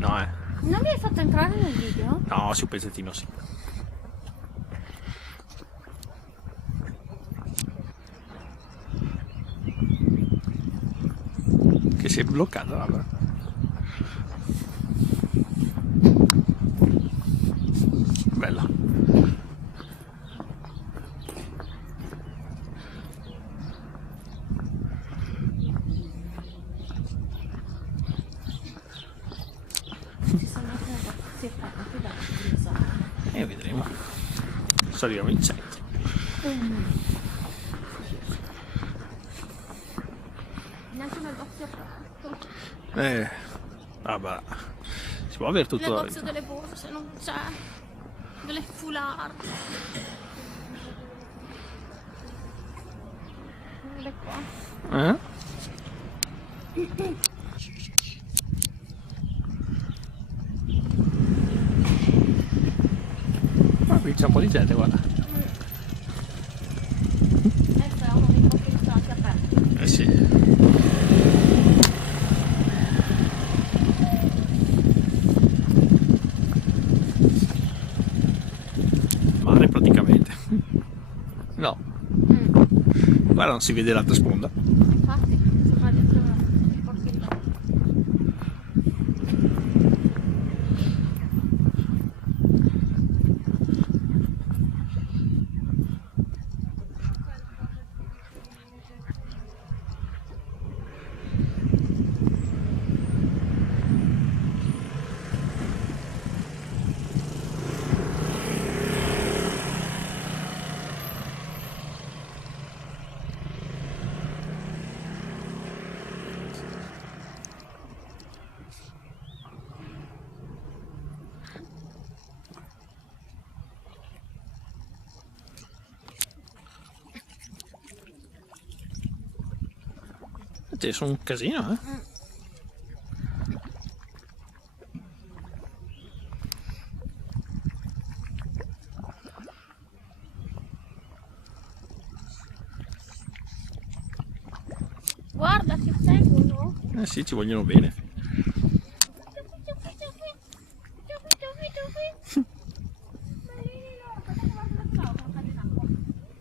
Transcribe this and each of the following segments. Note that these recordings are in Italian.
No, Non mi hai fatto entrare nel video? No, su un pezzettino sì. Che si è bloccata, vabbè. Bella. Ci sono anche negozi aperti da utilizzare. E vedremo. Saliamo in centro. Neanche un negozio aperto. Vabbè. Si può avere Il tutto da negozio delle borse non c'è. Delle foulard. Guarda qua. Ma qui c'è un po' di gente, guarda. Questo è uno dei pochi ristoranti aperti. Eh sì. Mare praticamente. No. Guarda, non si vede l'altra sponda. Infatti, sembra dentro il portino. Te sono un casino, Guarda, ci seguono. Eh sì, ci vogliono bene.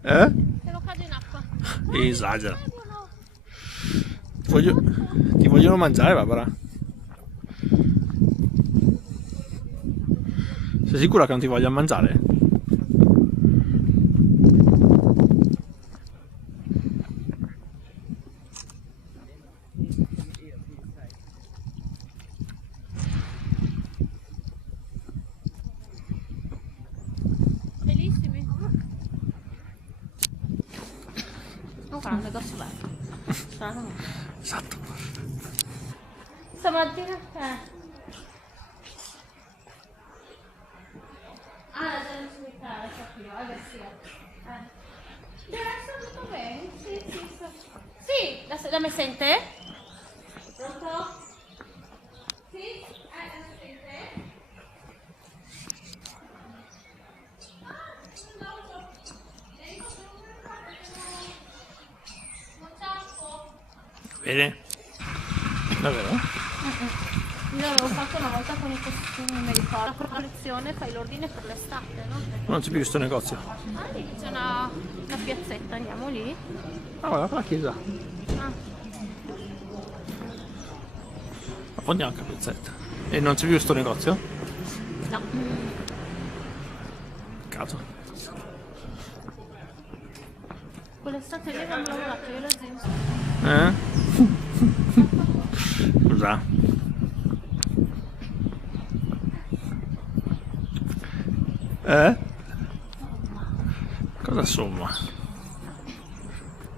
Eh? Se lo cade in acqua. Esagera. Ti vogliono mangiare, Barbara? Sei sicura che non ti vogliono mangiare? Bellissimi. Non farà un negozio bello. Strano. Esatto. Stamattina la devo smettere, capito? Adesso deve essere tutto bene? Sì, la mi sente? Pronto? Sì? La mi sente? Bene? Davvero? Io l'avevo fatto una volta con i costumi, mi ricordo. La collezione fai l'ordine per l'estate, no? Non c'è più questo negozio. Ah, lì c'è una piazzetta, andiamo lì. Ah, guarda la chiesa. Ah, Ma poi anche a piazzetta. E non c'è più questo negozio? no. Caso. Quell'estate lì abbiamo lavorato io e la Zins. Scusa. Cosa somma?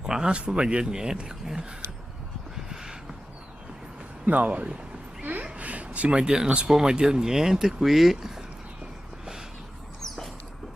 Qua non si può mai dire niente. No, vabbè. Non si può mai dire niente qui.